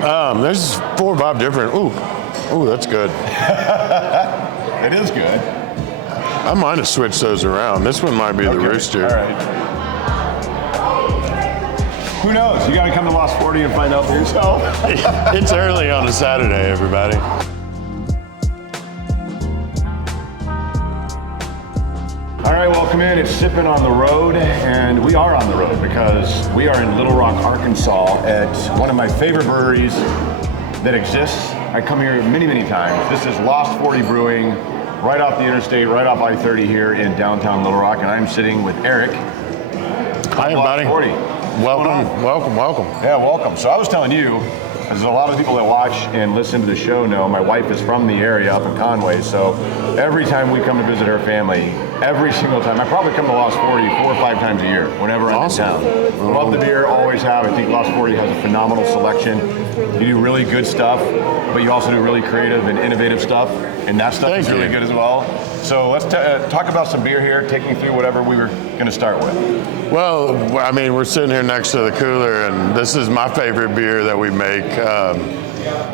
There's 4 or 5 different. Ooh, that's good. It is good. I might have switched those around. This one might be the Rooster. All right. Who knows? You got to come to Lost 40 and find out for yourself. It's early on a Saturday, everybody. All right, welcome in. It's Sippin on the road, and we are on the road because we are in Little Rock, Arkansas at one of my favorite breweries that exists. I come here many, many times. This is Lost 40 Brewing, right off the interstate, right off I-30 here in downtown Little Rock, and I'm sitting with Eric. Hi, everybody. Lost 40. Welcome. Yeah, welcome. So I was telling you, as a lot of people that watch and listen to the show know, my wife is from the area up in Conway, so every time we come to visit her family, every single time, I probably come to Lost 40 4 or 5 times a year whenever I'm in town. Love the beer, always have. I think Lost 40 has a phenomenal selection. You do really good stuff, but you also do really creative and innovative stuff, and that stuff is really good as well. So let's talk about some beer here. Take me through whatever we were going to start with. Well, I mean, we're sitting here next to the cooler, and this is my favorite beer that we make.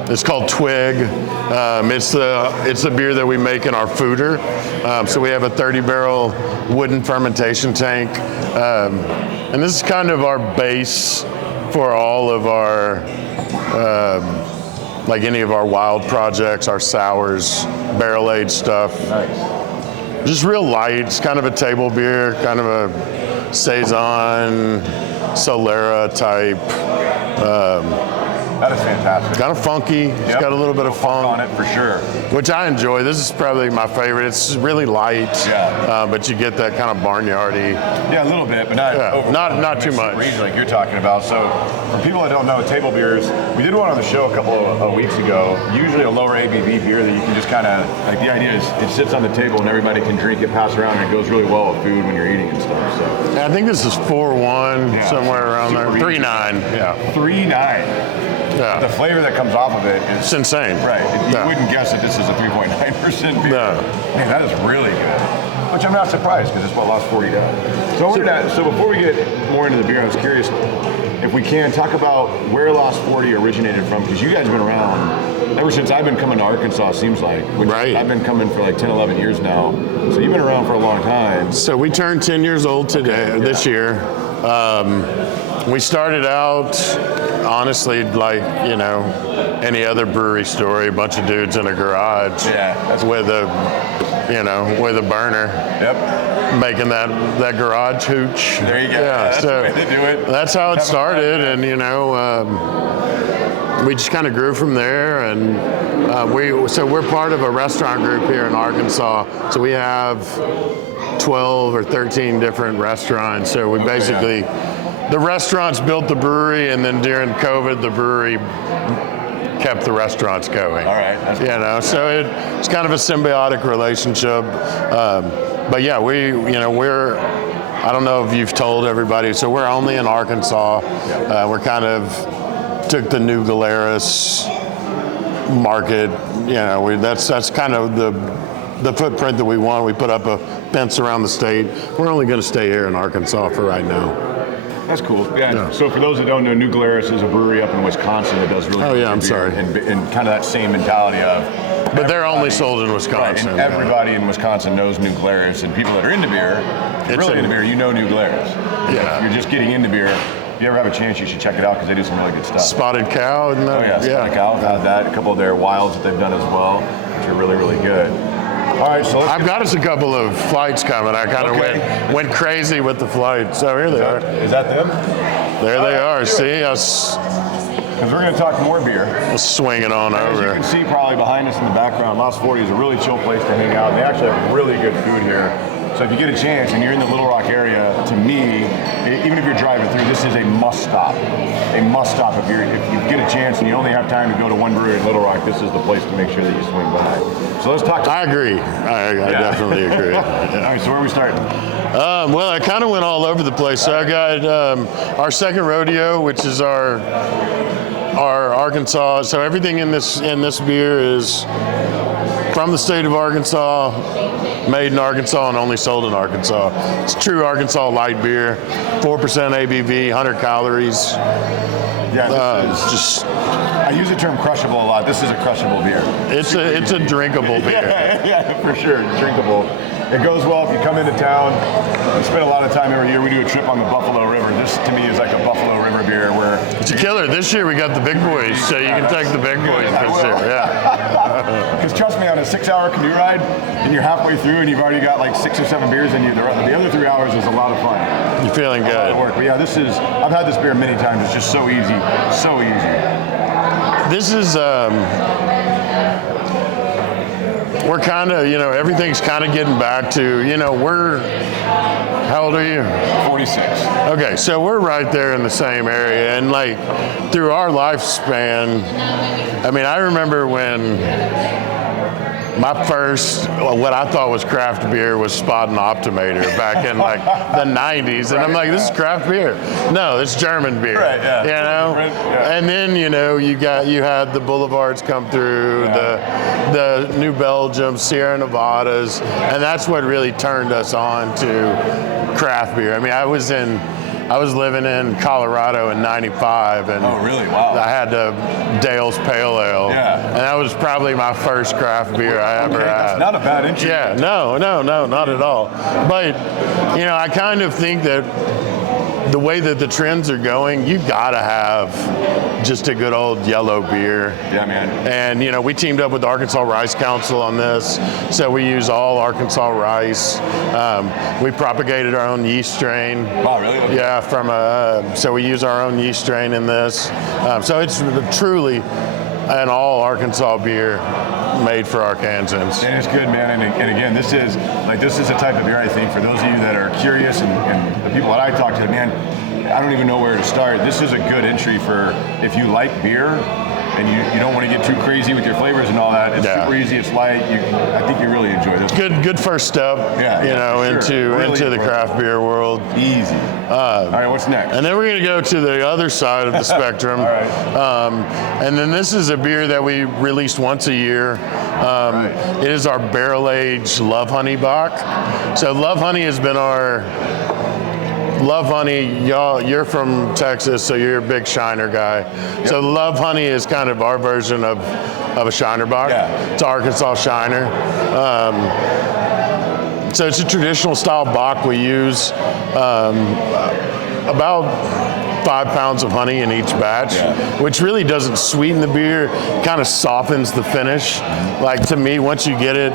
It's called Twig. It's the beer that we make in our foeder. So we have a 30-barrel wooden fermentation tank, and this is kind of our base for all of our, like any of our wild projects, our sours, barrel-aged stuff. Nice. Just real light. It's kind of a table beer, kind of a Saison, Solera type. That is fantastic. Kind of funky. It's got a little bit of funk on it for sure. Which I enjoy. This is probably my favorite. It's really light, but you get that kind of barnyardy. Yeah, a little bit, but not too much. Range like you're talking about. So for people that don't know, table beers, we did one on the show a couple of weeks ago. Usually a lower ABV beer that you can just kind of, like the idea is it sits on the table and everybody can drink it, pass around, and it goes really well with food when you're eating and stuff. So yeah, I think this is 4.1, somewhere around there. 3.9. Yeah. 3.9. Yeah. The flavor that comes off of it is it's insane. Right. You wouldn't guess that this is a 3.9% beer. No. Man, that is really good. Which I'm not surprised because it's what Lost 40 does. So before we get more into the beer, I was curious if we can talk about where Lost 40 originated from, because you guys have been around ever since I've been coming to Arkansas, it seems like. I've been coming for like 10, 11 years now. So you've been around for a long time. So we turned 10 years old this year. We started out, honestly, like, you know, any other brewery story, a bunch of dudes in a garage with a burner. Yep. Making that garage hooch. There you go. Yeah, that's the way to do it. That's how it started, and we just kind of grew from there, and we're part of a restaurant group here in Arkansas. So we have 12 or 13 different restaurants. So we basically, the restaurants built the brewery, and then during COVID, the brewery kept the restaurants going. All right. That's cool. So it's kind of a symbiotic relationship. But yeah, we're, I don't know if you've told everybody, so we're only in Arkansas. We're kind of took the New Glarus market. That's kind of the footprint that we want. We put up a fence around the state. We're only going to stay here in Arkansas for right now. That's cool. Yeah. So for those that don't know, New Glarus is a brewery up in Wisconsin that does really good beer. I'm sorry. And kind of that same mentality of. But they're only sold in Wisconsin. Right, and everybody in Wisconsin knows New Glarus, and people that are into beer, into beer, you know New Glarus. Yeah. If you're just getting into beer, if you ever have a chance, you should check it out because they do some really good stuff. Spotted Cow, isn't that? Spotted Cow. I've had that. A couple of their wilds that they've done as well, which are really, really good. All right, so I've got us a couple of flights coming. I kind of went crazy with the flight. So here they are. Is that them? There they are. See us. Because we're going to talk more beer. We'll swing it on over. As you can see probably behind us in the background, Lost 40 is a really chill place to hang out. They actually have really good food here. So if you get a chance and you're in the Little Rock area, to me, even if you're driving through, this is a must stop. A must stop if you get a chance and you only have time to go to one brewery in Little Rock, this is the place to make sure that you swing by. So let's talk. I agree. I definitely agree. All right, so where are we starting? Well, I kind of went all over the place. So I got our second rodeo, which is our Arkansas. So everything in this beer is from the state of Arkansas, made in Arkansas, and only sold in Arkansas. It's true Arkansas light beer, 4% ABV, 100 calories. Yeah, I use the term crushable a lot. This is a crushable beer. It's a drinkable beer. Yeah, for sure, drinkable. It goes well if you come into town. We spend a lot of time every year. We do a trip on the Buffalo River. This, to me, is like a Buffalo River beer where... It's a killer. This year we got the big boys, so you can take the big boys this year. Yeah. Because trust me, on a 6-hour canoe ride, and you're halfway through and you've already got like 6 or 7 beers in you, the other 3 hours is a lot of fun. You're feeling good. A lot of work. But yeah, I've had this beer many times. It's just so easy. So easy. This is... we're kind of, everything's kind of getting back to, how old are you? 46. Okay, so we're right there in the same area, and like through our lifespan, I remember when my first, what I thought was craft beer was Spot and Optimator back in like the 90s. And I'm like, this is craft beer. No, it's German beer. Right, yeah. Yeah. And then, you had the Boulevards come through, the New Belgium, Sierra Nevadas, and that's what really turned us on to craft beer. I was living in Colorado in '95, and oh, really? Wow. I had Dale's Pale Ale, and that was probably my first craft beer I ever had. That's not a bad entry. Yeah, no, not at all. But I kind of think that the way that the trends are going, you gotta have just a good old yellow beer. Yeah, man. And we teamed up with the Arkansas Rice Council on this, so we use all Arkansas rice. We propagated our own yeast strain. Wow, really? Okay. Yeah, so we use our own yeast strain in this. So it's truly an all Arkansas beer made for Arkansans. And it's good, man. And again, this is a type of beer, I think, for those of you that are curious and the people that I talk to, man, I don't even know where to start. This is a good entry for if you like beer and you don't want to get too crazy with your flavors and all that. It's super easy. It's light. I think you really enjoy this. Good first step. Into the craft beer world. Easy. All right, what's next? And then we're going to go to the other side of the spectrum. All right. And then this is a beer that we release once a year. It is our barrel-aged Love Honey Bock. So Love Honey has been our... Love Honey, y'all, you're from Texas, so you're a big Shiner guy. Yep. So Love Honey is kind of our version of a Shiner Bock. Yeah. It's Arkansas Shiner. So it's a traditional style Bock. We use about 5 pounds of honey in each batch, which really doesn't sweeten the beer, kind of softens the finish. Like, to me, once you get it,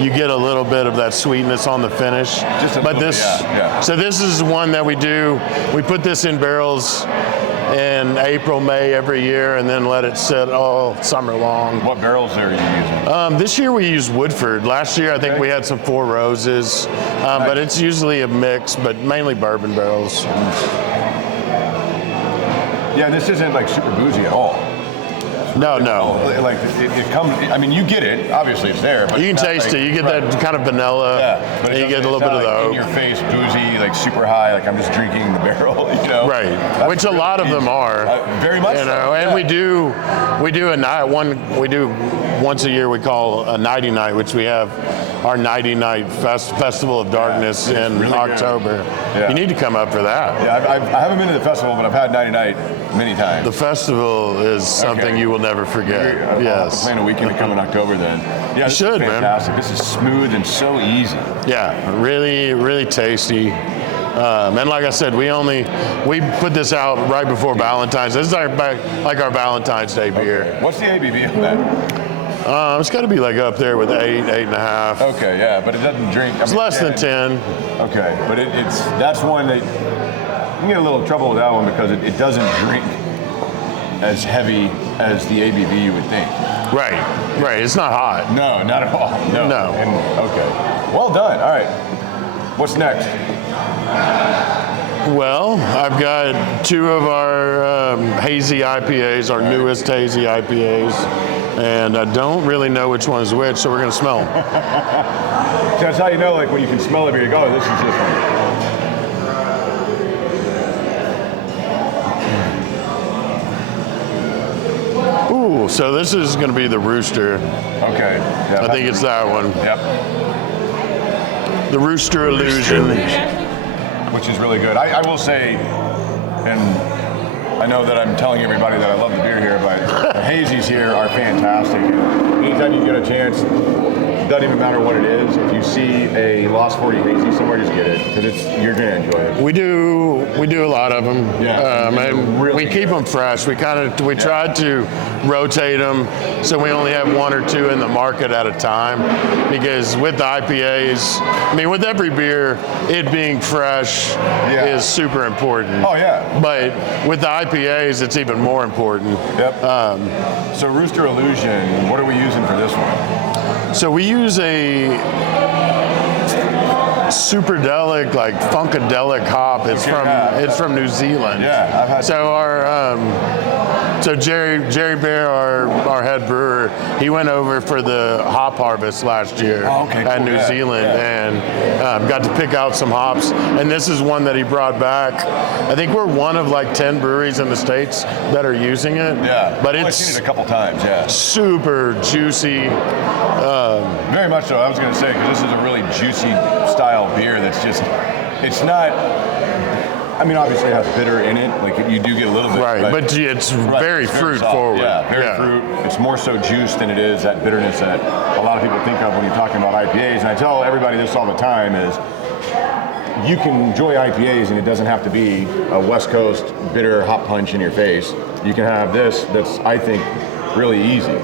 you get a little bit of that sweetness on the finish. So this is one that we do. We put this in barrels in April, May every year, and then let it sit all summer long. What barrels are you using? This year we used Woodford. Last year I think we had some Four Roses, but it's usually a mix, but mainly bourbon barrels. Yeah, this isn't like super boozy at all. No. Like it comes. You get it. Obviously, it's there. But you can taste it. You get that kind of vanilla. Yeah, but and you get a little bit of the oak. In your face, boozy, like super high. Like I'm just drinking the barrel. Right. That's which a lot of them are. Very much. And we do a night one. We do once a year. We call a nighty night, which we have our nighty night festival of darkness in really October. Yeah. You need to come up for that. Yeah, I haven't been to the festival, but I've had nighty night many times. The festival is something you will never forget. Yes. I'll plan a weekend to come in October then. Yeah, you should, fantastic. Man. This is smooth and so easy. Yeah, really, really tasty. And like I said, we put this out right before Valentine's. This is our Valentine's Day beer. Okay. What's the ABV on that? It's got to be like up there with 8.5. Okay, yeah, but it doesn't drink. It's less than 10. Okay, but that's one that you get a little trouble with that one because it doesn't drink as heavy as the ABV you would think. Right. It's not hot. No, not at all. No. Okay. Well done. All right. What's next? Well, I've got 2 of our hazy IPAs, our newest hazy IPAs, and I don't really know which one's which, so we're going to smell them. So that's how you know, like when you can smell it, you go, oh, this is this one. Ooh, so this is going to be the Rooster. Okay. Yeah, I think it's that one. Yep. The Rooster Illusion. Which is really good. I will say, and I know that I'm telling everybody that I love the beer here, but the hazies here are fantastic. And anytime you get a chance, it doesn't even matter what it is. If you see a Lost 40 hazy somewhere, just get it because you're gonna enjoy it. We do a lot of them. Yeah, and really we keep them fresh. We tried to rotate them so we only have 1 or 2 in the market at a time, because with the IPAs, I mean, with every beer, it being fresh is super important. Oh yeah. But with the IPAs, it's even more important. Yep. So Rooster Illusion, what are we using for this one? So we use a superdelic, like funkadelic hop. It's from New Zealand. Yeah, I've had. So so Jerry Bear, our head brewer, he went over for the hop harvest last year at New Zealand and got to pick out some hops. And this is one that he brought back. I think we're one of like 10 breweries in the States that are using it. Yeah, but I've only seen it a couple times. Yeah, super juicy. Very much so. I was going to say, because this is a really juicy style beer that's just, it's not. I mean, obviously it has bitter in it. Like you do get a little bit, right? But it's very fruit forward. Yeah, very fruit. It's more so juice than it is that bitterness that a lot of people think of when you're talking about IPAs. And I tell everybody this all the time: is you can enjoy IPAs, and it doesn't have to be a West Coast bitter hop punch in your face. You can have this that's, I think, really easy.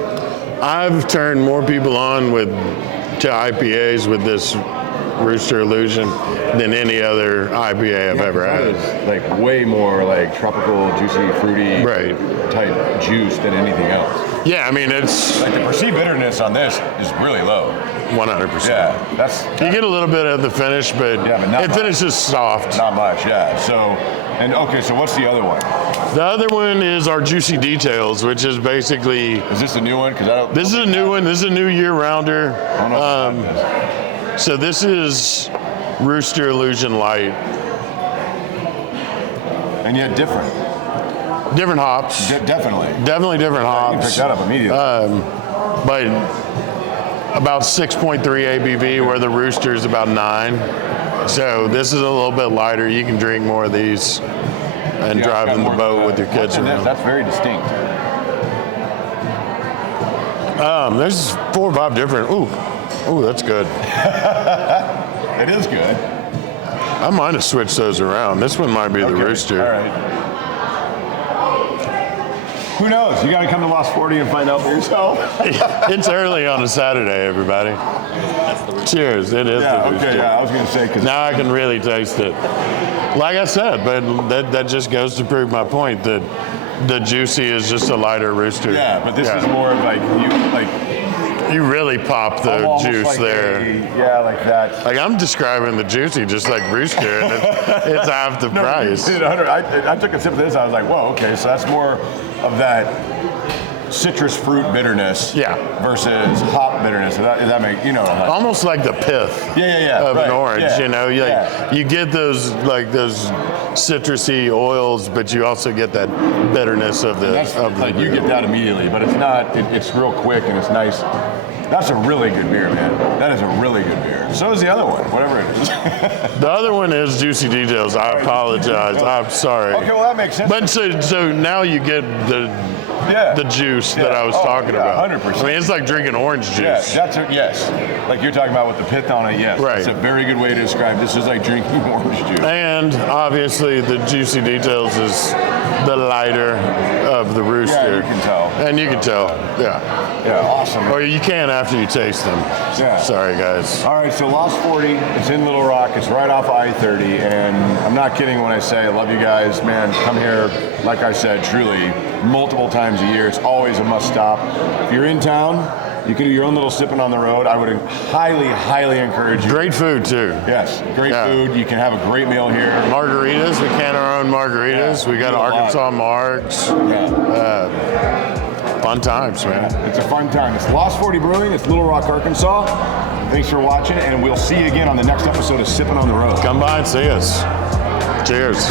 I've turned more people on to IPAs with this Rooster Illusion than any other IPA I've ever had. It's like way more like tropical, juicy, fruity type juice than anything else. Yeah, I mean, it's like the perceived bitterness on this is really low. 100%. Yeah, you get a little bit at the finish, but it finishes soft. Not much, yeah. So what's the other one? The other one is our Juicy Details, which is basically. Is this a new one? This is a new one. This is a new year-rounder. I don't know what that is. So this is Rooster Illusion Light. And yet different. Different hops. Definitely different hops. You picked that up immediately. But about 6.3 ABV, where the Rooster is about 9. So this is a little bit lighter. You can drink more of these and drive in the boat with your kids around. That's very distinct. There's 4 or 5 different. Ooh, that's good. It is good. I might have switched those around. This one might be the Rooster. All right. Who knows? You got to come to Lost 40 and find out for yourself. It's early on a Saturday, everybody. Cheers. It is the Rooster. Okay, yeah, I was going to say. Now I can really taste it. Like I said, but that just goes to prove my point that the Juicy is just a lighter Rooster. Yeah, but this is more of you really pop the juice like there. Like that. Like I'm describing the Juicy just like Rooster, and it's half the price. I took a sip of this. I was like, whoa, okay, so that's more of that citrus fruit bitterness versus hop bitterness. That make almost like the pith of an orange. Yeah. You get those citrusy oils, but you also get that bitterness of the. You get that immediately, but it's not. It's real quick and it's nice. That's a really good beer, man. That is a really good beer. So is the other one, whatever it is. The other one is Juicy Details. I apologize. I'm sorry. Okay, well that makes sense. But so now you get the juice that I was talking about. 100%. I mean, it's like drinking orange juice. Yes. Like you're talking about with the pith on it, yes. Right. It's a very good way to describe this. Is like drinking orange juice. And obviously the Juicy Details is the lighter of the Rooster. Yeah, you can tell. And you can tell, yeah, awesome. Or you can after you taste them. Yeah. Sorry, guys. All right, so Lost 40, it's in Little Rock. It's right off I-30, and I'm not kidding when I say I love you guys. Man, come here, like I said, truly, multiple times a year. It's always a must stop. If you're in town, you can do your own little sipping on the road. I would highly, highly encourage you. Great food, too. Yes, great food. You can have a great meal here. Margaritas. We can our own margaritas. We got Arkansas Margs. Fun times, man. It's a fun time. It's Lost 40 Brewing. It's Little Rock, Arkansas. Thanks for watching, and we'll see you again on the next episode of Sippin' on the Road. Come by and see us. Cheers.